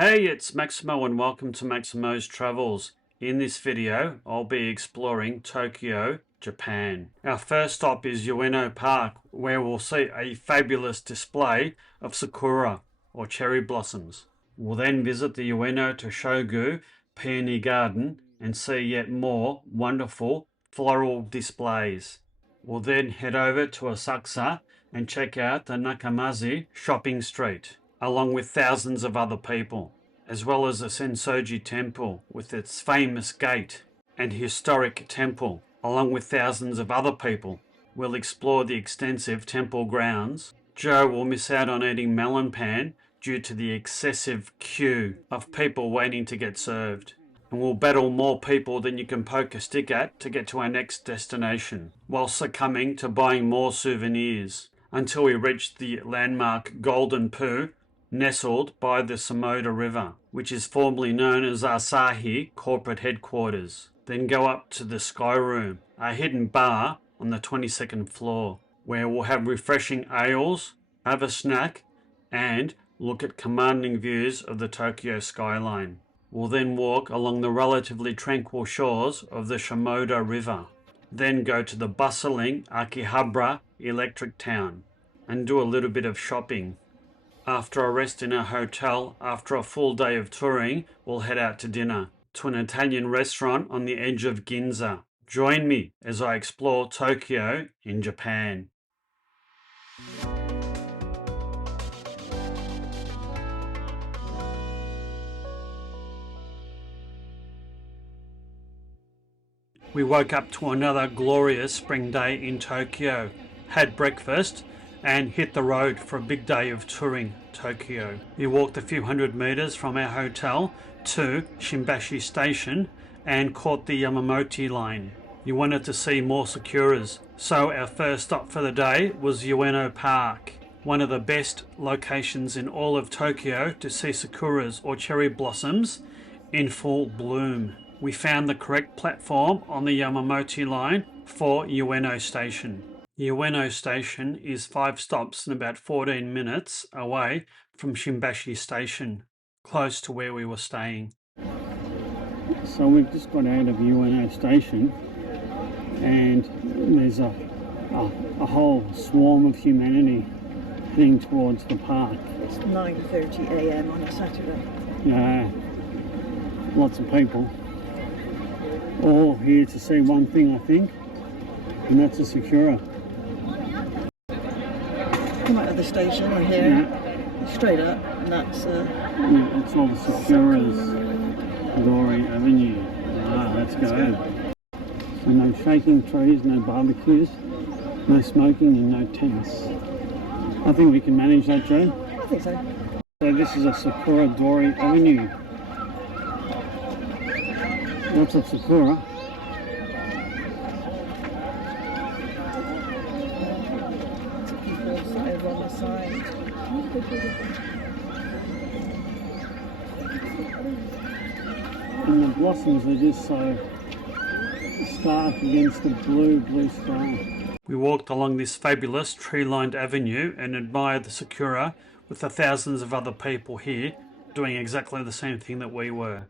Hey, it's Maximo and welcome to Maximo's Travels. In this video, I'll be exploring Tokyo, Japan. Our first stop is Ueno Park, where we'll see a fabulous display of sakura, or cherry blossoms. We'll then visit the Ueno Toshogu Peony Garden and see yet more wonderful floral displays. We'll then head over to Asakusa and check out the Nakamise Shopping Street, along with thousands of other people, as well as the Senso-ji Temple with its famous gate and historic temple, along with thousands of other people. We'll explore the extensive temple grounds. Joe will miss out on eating Melonpan due to the excessive queue of people waiting to get served. And we'll battle more people than you can poke a stick at to get to our next destination, while succumbing to buying more souvenirs, until we reach the landmark Golden Poo, nestled by the Sumida River, which is formerly known as Asahi Corporate Headquarters. Then go up to the Sky Room, a hidden bar on the 22nd floor, where we'll have refreshing ales, have a snack, and look at commanding views of the Tokyo skyline. We'll then walk along the relatively tranquil shores of the Sumida River, then go to the bustling Akihabara electric town and do a little bit of shopping. After a rest in a hotel after a full day of touring, we'll head out to dinner to an Italian restaurant on the edge of Ginza. Join me as I explore Tokyo in Japan. We woke up to another glorious spring day in Tokyo, had breakfast, and hit the road for a big day of touring Tokyo. We walked a few hundred meters from our hotel to Shimbashi Station and caught the Yamamote line. You wanted to see more sakuras, so our first stop for the day was Ueno Park, one of the best locations in all of Tokyo to see sakuras or cherry blossoms in full bloom. We found the correct platform on the Yamamote line for Ueno Station. Ueno Station is 5 stops and about 14 minutes away from Shimbashi Station, close to where we were staying. So we've just got out of Ueno Station and there's a whole swarm of humanity heading towards the park. It's 9:30 a.m. on a Saturday. Yeah, lots of people. All here to see one thing, I think, and that's a sakura. Come out of the station or here, straight up, and that's yeah, it's all the Sakura-dori Avenue. Let's go. So no shaking trees, no barbecues, no smoking and no tents. I think we can manage that, Joe. I think so. So this is a Sakura-dori Avenue. Lots of sakura. Over on the side. And the blossoms are just so stark against the blue sky. We walked along this fabulous tree-lined avenue and admired the sakura with the thousands of other people here doing exactly the same thing that we were.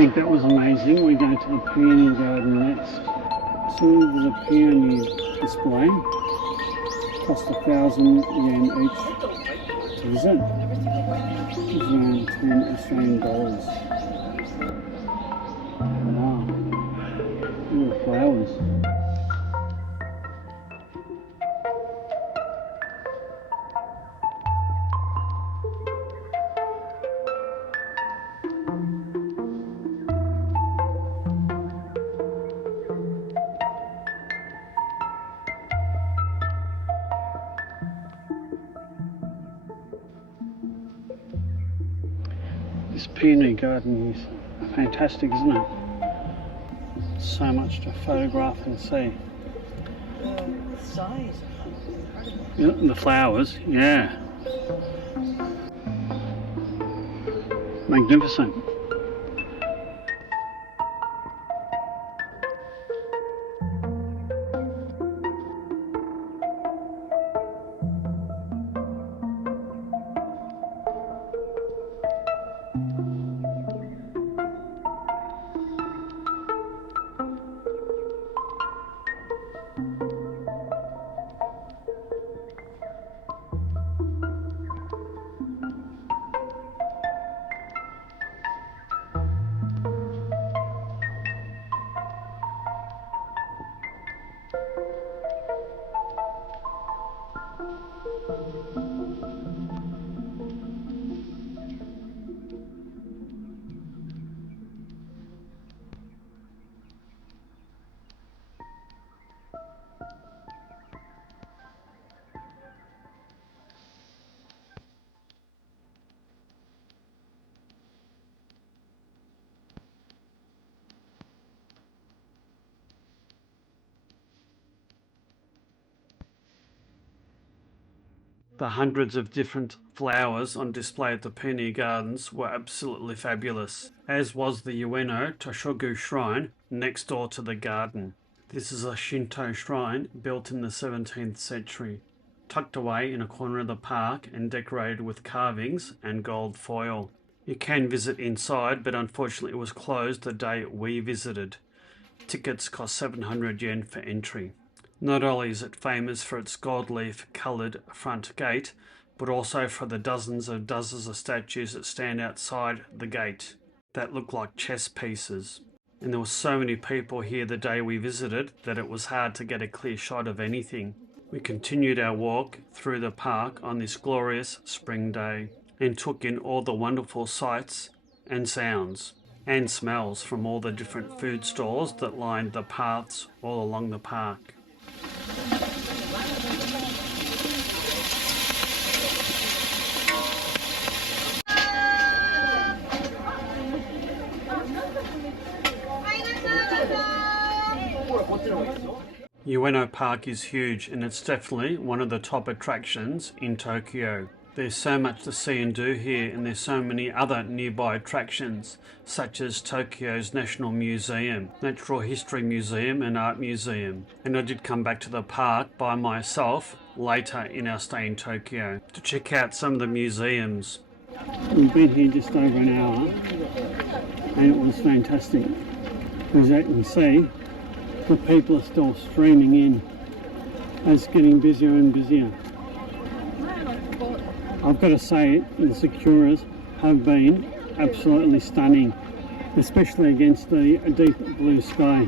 think that was amazing. We go to the Peony Garden next. So there's a peony display. Cost 1,000 yen each to visit. It's around 10 Australian dollars. Wow. Look at the flowers. This Peony Garden is fantastic, isn't it? So much to photograph and see. The size. Yeah, the flowers, yeah. Magnificent. The hundreds of different flowers on display at the Peony Gardens were absolutely fabulous, as was the Ueno Toshogu Shrine next door to the garden. This is a Shinto shrine built in the 17th century, tucked away in a corner of the park and decorated with carvings and gold foil. You can visit inside, but unfortunately it was closed the day we visited. Tickets cost 700 yen for entry. Not only is it famous for its gold leaf coloured front gate, but also for the dozens of statues that stand outside the gate that look like chess pieces. And there were so many people here the day we visited that it was hard to get a clear shot of anything. We continued our walk through the park on this glorious spring day and took in all the wonderful sights and sounds and smells from all the different food stalls that lined the paths all along the park. Ueno Park is huge and it's definitely one of the top attractions in Tokyo. There's so much to see and do here, and there's so many other nearby attractions such as Tokyo's National Museum, Natural History Museum and Art Museum. And I did come back to the park by myself later in our stay in Tokyo to check out some of the museums. We've been here just over an hour and it was fantastic. As you can see, the people are still streaming in as it's getting busier and busier. I've got to say, the Sakuras have been absolutely stunning, especially against the deep blue sky.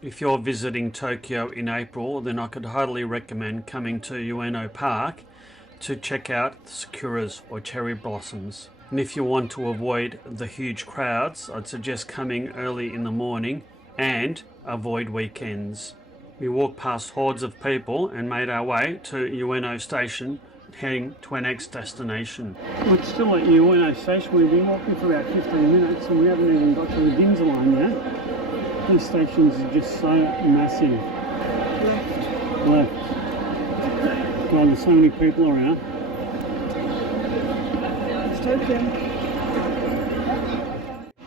If you're visiting Tokyo in April, then I could highly recommend coming to Ueno Park to check out the Sakuras or cherry blossoms. And if you want to avoid the huge crowds, I'd suggest coming early in the morning and avoid weekends. We walked past hordes of people and made our way to Ueno Station, heading to our next destination. We're still at Ueno Station. We've been walking for about 15 minutes and we haven't even got to the Ginza line yet. These stations are just so massive. Left. God, there's so many people around. It's Tokyo.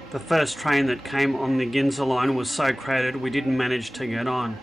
The first train that came on the Ginza line was so crowded we didn't manage to get on.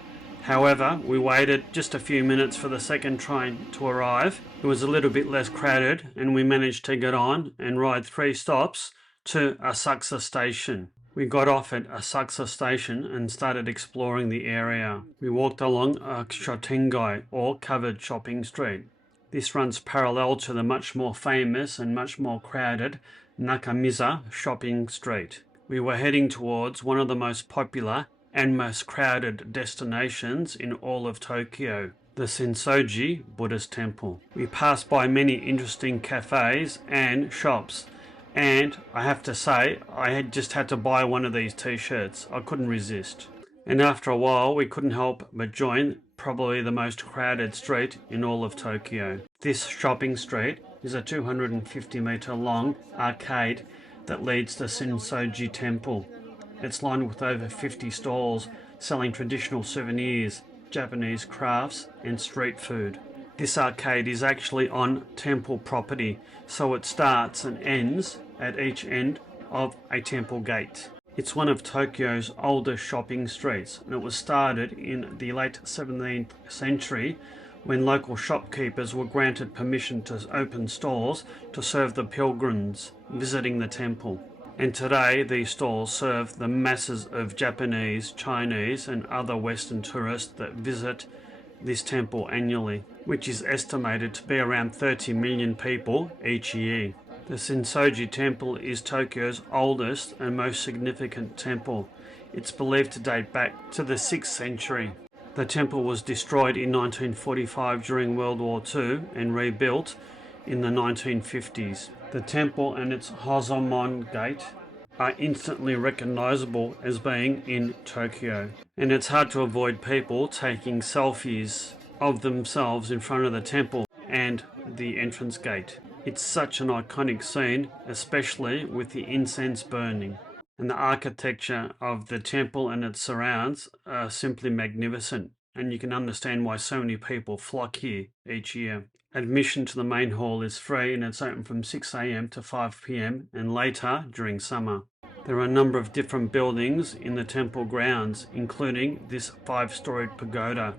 However, we waited just a few minutes for the second train to arrive. It was a little bit less crowded and we managed to get on and ride 3 stops to Asakusa Station. We got off at Asakusa Station and started exploring the area. We walked along Shotengai, or covered shopping street. This runs parallel to the much more famous and much more crowded Nakamise Shopping Street. We were heading towards one of the most popular and most crowded destinations in all of Tokyo, the Senso-ji Buddhist Temple. We passed by many interesting cafes and shops, and I have to say, I had just had to buy one of these t-shirts. I couldn't resist. And after a while, we couldn't help but join probably the most crowded street in all of Tokyo. This shopping street is a 250-meter long arcade that leads to Senso-ji Temple. It's lined with over 50 stalls selling traditional souvenirs, Japanese crafts and street food. This arcade is actually on temple property, so it starts and ends at each end of a temple gate. It's one of Tokyo's oldest shopping streets, and it was started in the late 17th century when local shopkeepers were granted permission to open stores to serve the pilgrims visiting the temple. And today these stalls serve the masses of Japanese, Chinese and other Western tourists that visit this temple annually, which is estimated to be around 30 million people each year. The Senso-ji Temple is Tokyo's oldest and most significant temple. It's believed to date back to the 6th century. The temple was destroyed in 1945 during World War II and rebuilt in the 1950s. The temple and its Hozomon Gate are instantly recognizable as being in Tokyo, and it's hard to avoid people taking selfies of themselves in front of the temple and the entrance gate. It's such an iconic scene, especially with the incense burning. And the architecture of the temple and its surrounds are simply magnificent, and you can understand why so many people flock here each year. Admission to the main hall is free, and it's open from 6 a.m. to 5 p.m. and later during summer. There are a number of different buildings in the temple grounds, including this 5-storied pagoda,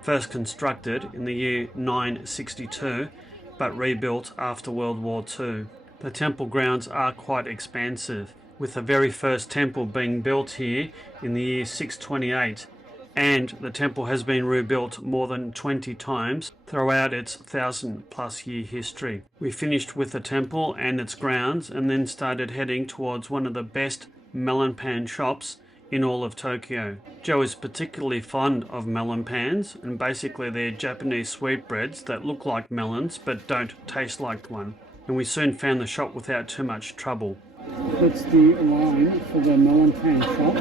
first constructed in the year 962, but rebuilt after World War II. The temple grounds are quite expansive, with the very first temple being built here in the year 628, and the temple has been rebuilt more than 20 times throughout its 1,000+ year history. We finished with the temple and its grounds and then started heading towards one of the best Melonpan shops in all of Tokyo. Joe is particularly fond of melonpans, and basically they're Japanese sweetbreads that look like melons but don't taste like one. And we soon found the shop without too much trouble. That's the line for the Melonpan shop.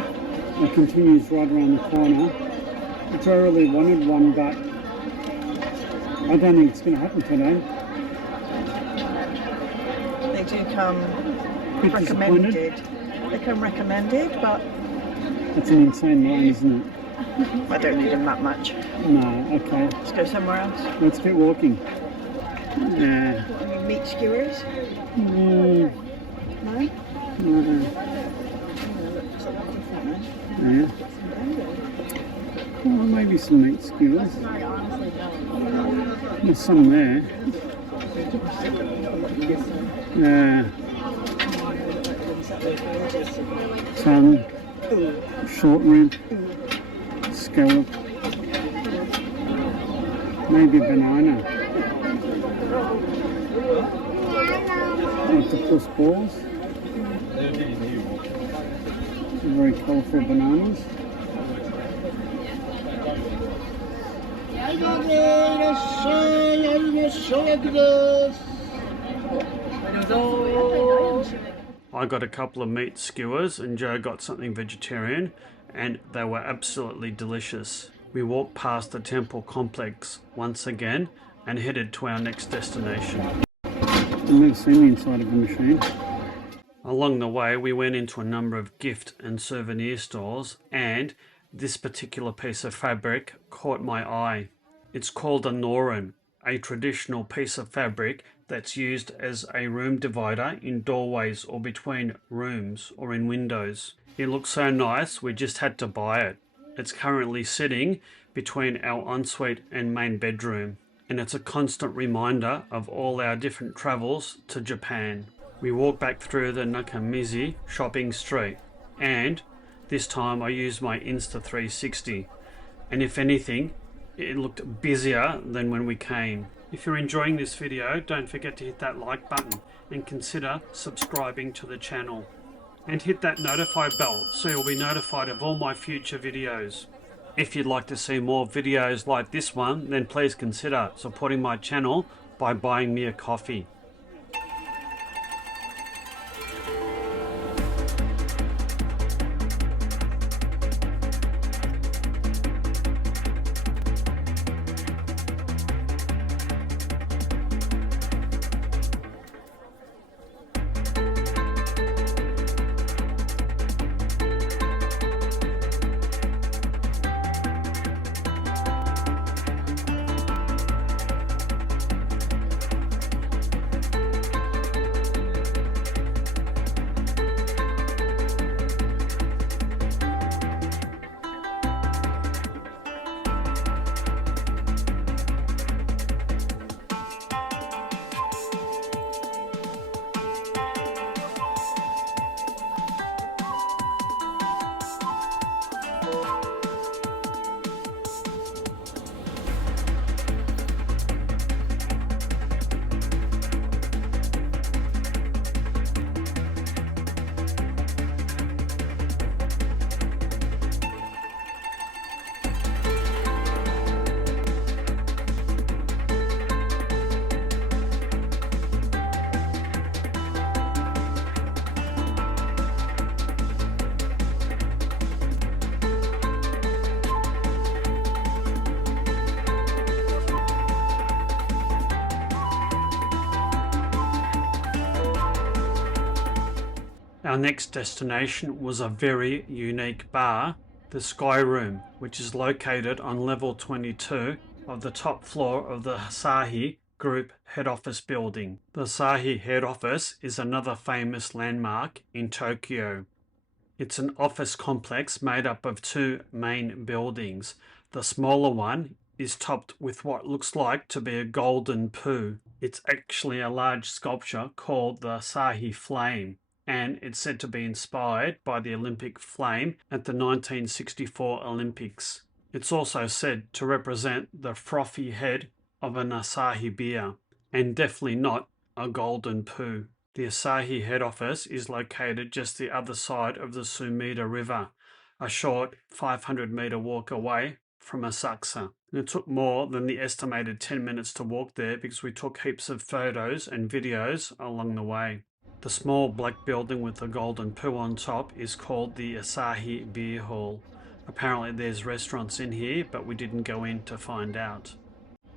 It continues right around the corner. Which I really wanted one, but I don't think it's going to happen today. They do come Bit recommended. disappointed. They come recommended, but It's an insane line, isn't it? I don't need them that much. No, okay. Let's go somewhere else. Let's keep walking. Yeah. Any meat skewers? Mm, No? yeah. Oh, maybe some meat skewers. There's some there. Yeah. Tongue, short rib, scallop, maybe banana. Octopus balls. Very colourful bananas. I got a couple of meat skewers and Joe got something vegetarian, and they were absolutely delicious. We walked past the temple complex once again and headed to our next destination. I've never seen the inside of a machine. Along the way we went into a number of gift and souvenir stores, and this particular piece of fabric caught my eye. It's called a norin, a traditional piece of fabric that's used as a room divider in doorways or between rooms or in windows. It looks so nice we just had to buy it. It's currently sitting between our ensuite and main bedroom, and it's a constant reminder of all our different travels to Japan. We walked back through the Nakamise Shopping Street, and this time I used my Insta360, and if anything, it looked busier than when we came. If you're enjoying this video, don't forget to hit that like button and consider subscribing to the channel. And hit that notify bell so you'll be notified of all my future videos. If you'd like to see more videos like this one, then please consider supporting my channel by buying me a coffee. Our next destination was a very unique bar, the Sky Room, which is located on level 22 of the top floor of the Asahi Group head office building. The Asahi head office is another famous landmark in Tokyo. It's an office complex made up of two main buildings. The smaller one is topped with what looks like to be a golden poo. It's actually a large sculpture called the Asahi Flame, and it's said to be inspired by the Olympic flame at the 1964 Olympics. It's also said to represent the frothy head of an Asahi beer, and definitely not a golden poo. The Asahi head office is located just the other side of the Sumida River, a short 500-meter walk away from Asakusa. And it took more than the estimated 10 minutes to walk there because we took heaps of photos and videos along the way. The small black building with the golden poo on top is called the Asahi Beer Hall. Apparently there's restaurants in here, but we didn't go in to find out.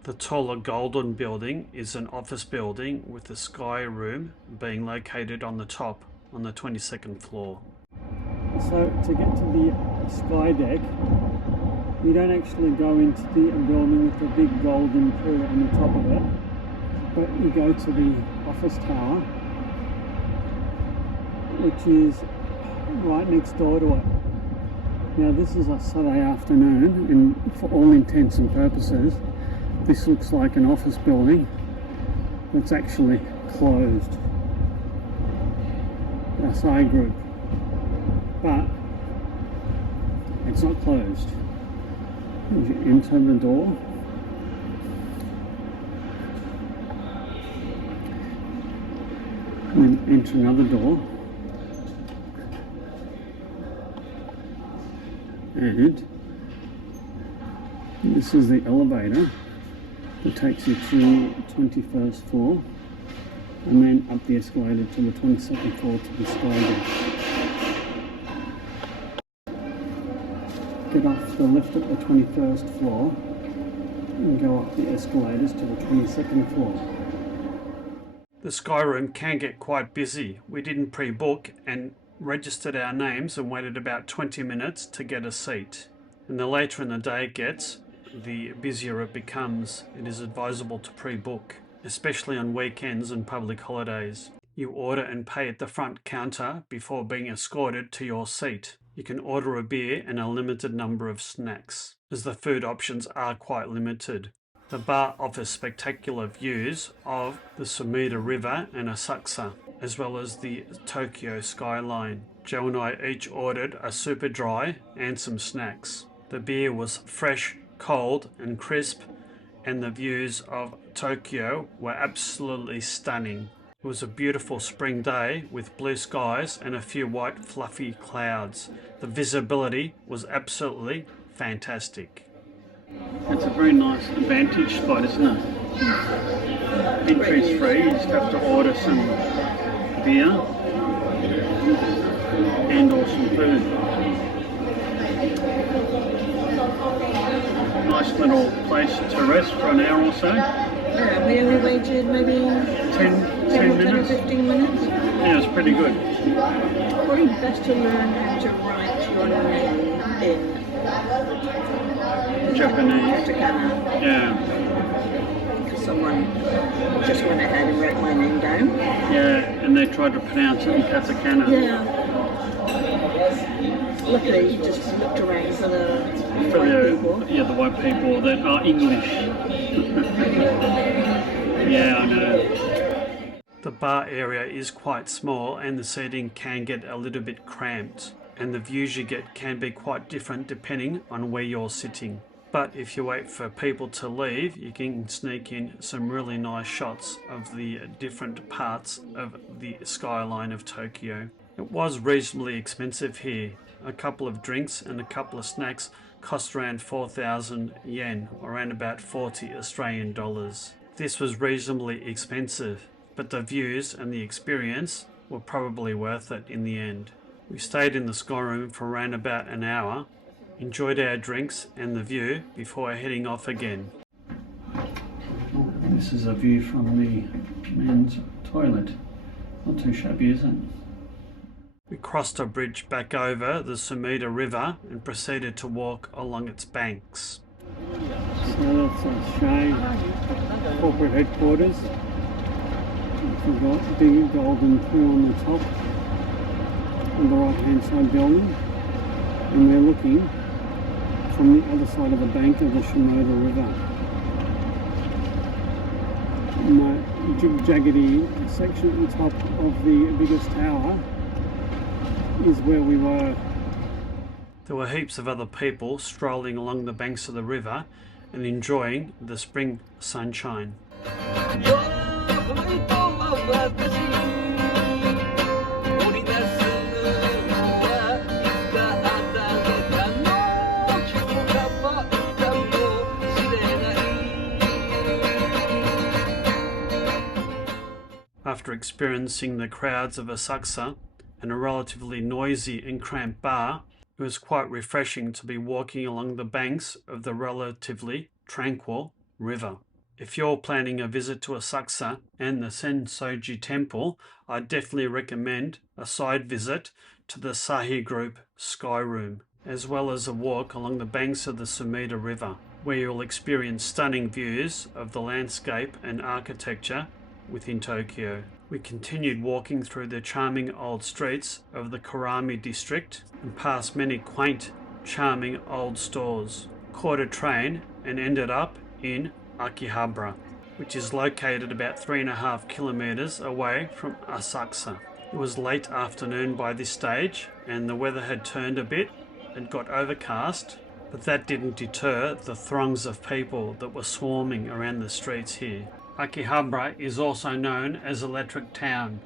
The taller golden building is an office building with the Sky Room being located on the top on the 22nd floor. So to get to the sky deck, you don't actually go into the building with the big golden poo on the top of it, but you go to the office tower, which is right next door to it. Now this is a Saturday afternoon, and for all intents and purposes this looks like an office building that's actually closed, the Asahi Group, but it's not closed. As you enter the door, and then enter another door, and this is the elevator that takes you to the 21st floor, and then up the escalator to the 22nd floor to the sky deck. Get off the lift at the 21st floor and go up the escalators to the 22nd floor. The Sky Room can get quite busy. We didn't pre-book and registered our names and waited about 20 minutes to get a seat. And the later in the day it gets, the busier it becomes. It is advisable to pre-book, especially on weekends and public holidays. You order and pay at the front counter before being escorted to your seat. You can order a beer and a limited number of snacks, as the food options are quite limited. The bar offers spectacular views of the Sumida River and Asakusa, as well as the Tokyo skyline. Joe and I each ordered a super dry and some snacks. The beer was fresh, cold and crisp, and the views of Tokyo were absolutely stunning. It was a beautiful spring day with blue skies and a few white fluffy clouds. The visibility was absolutely fantastic. It's a very nice vantage spot, isn't it? Entry's free, you just have to order some beer and or some food. Nice little place to rest for an hour or so. Yeah, we only waited maybe 10 minutes. 15 minutes. Yeah, it's pretty good. Probably best to learn how to write your name in Japanese. katakana. Yeah. Because someone just went ahead and wrote my name down. Yeah, and they tried to pronounce it in katakana. Yeah. Luckily, you just looked around for the For white the, people. yeah, the white people that are English. Yeah, I know. The bar area is quite small and the seating can get a little bit cramped, and the views you get can be quite different depending on where you're sitting. But if you wait for people to leave, you can sneak in some really nice shots of the different parts of the skyline of Tokyo. It was reasonably expensive here. A couple of drinks and a couple of snacks cost around 4,000 yen, or around about 40 Australian dollars. This was reasonably expensive, but the views and the experience were probably worth it in the end. We stayed in the Sky Room for around about an hour, enjoyed our drinks and the view before heading off again. This is a view from the men's toilet. Not too shabby, is it? We crossed a bridge back over the Sumida River and proceeded to walk along its banks. So that's Asahi corporate headquarters. We've got a big golden pool on the top of the right hand side building, and we're looking from the other side of the bank of the Sumida River. And that jig-jaggedy section at the top of the biggest tower is where we were. There were heaps of other people strolling along the banks of the river and enjoying the spring sunshine. After experiencing the crowds of Asakusa and a relatively noisy and cramped bar, it was quite refreshing to be walking along the banks of the relatively tranquil river. If you're planning a visit to Asakusa and the Senso-ji Temple, I definitely recommend a side visit to the Asahi Group Sky Room, as well as a walk along the banks of the Sumida River, where you'll experience stunning views of the landscape and architecture within Tokyo. We continued walking through the charming old streets of the Kurami district and past many quaint, charming old stores, caught a train and ended up in Akihabara, which is located about 3.5 kilometers away from Asakusa. It was late afternoon by this stage and the weather had turned a bit and got overcast, but that didn't deter the throngs of people that were swarming around the streets here. Akihabara is also known as Electric Town,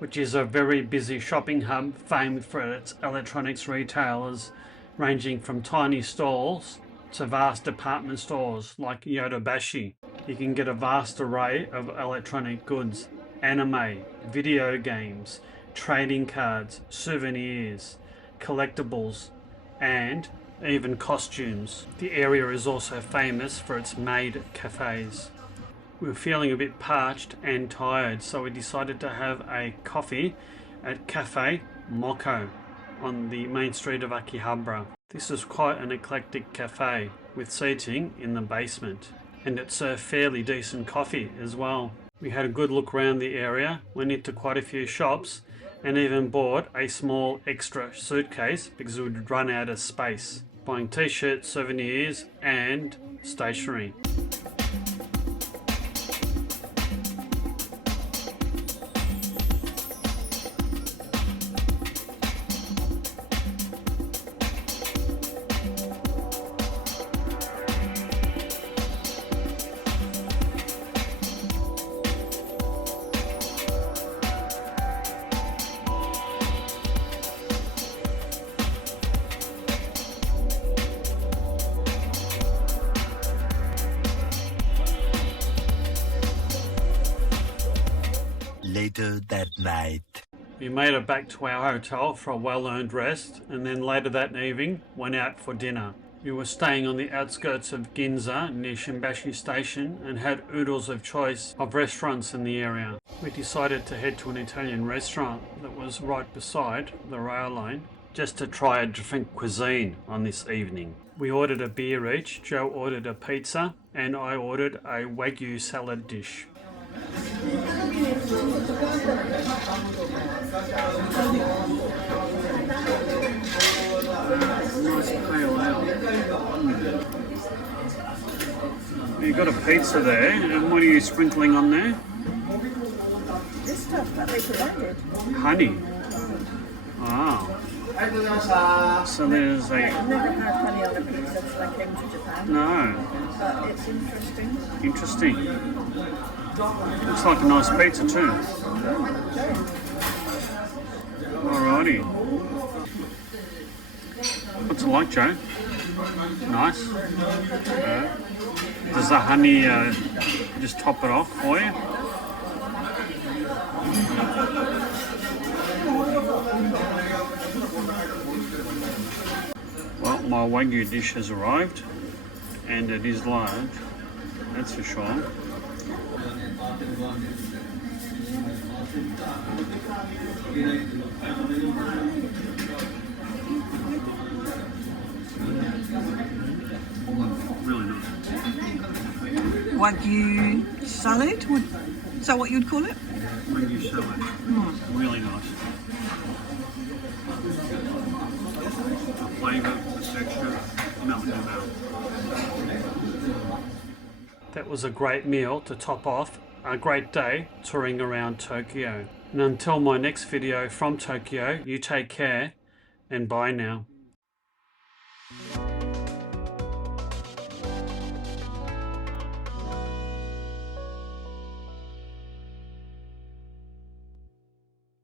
which is a very busy shopping hub famed for its electronics retailers, ranging from tiny stalls to vast department stores like Yodobashi. You can get a vast array of electronic goods, anime, video games, trading cards, souvenirs, collectibles, and even costumes. The area is also famous for its maid cafes. We were feeling a bit parched and tired, so we decided to have a coffee at Cafe Moko on the main street of Akihabara. This is quite an eclectic cafe with seating in the basement, and it served fairly decent coffee as well. We had a good look around the area, went into quite a few shops, and even bought a small extra suitcase because we would run out of space, buying t-shirts, souvenirs and stationery. later that night. We made it back to our hotel for a well-earned rest, and then later that evening went out for dinner. We were staying on the outskirts of Ginza near Shimbashi Station and had oodles of choice of restaurants in the area. We decided to head to an Italian restaurant that was right beside the rail line just to try a different cuisine on this evening. We ordered a beer each, Joe ordered a pizza, and I ordered a Wagyu salad dish. Nice pale ale. You got a pizza there, and what are you sprinkling on there? This stuff that they provided. Honey. Wow. So there's a... I've never had honey on a pizza since I came to Japan. No. But it's interesting. Interesting. Looks like a nice pizza too. Alrighty. What's it like, Joe? Nice. Does the honey just top it off for you? Well, my Wagyu dish has arrived, and it is large, that's for sure. Really nice. Wagyu salad? Is that what you'd call it? Wagyu salad. Really nice. The flavour, the texture, melt in your mouth. That was a great meal to top off a great day touring around Tokyo. And until my next video from Tokyo, you take care and bye now.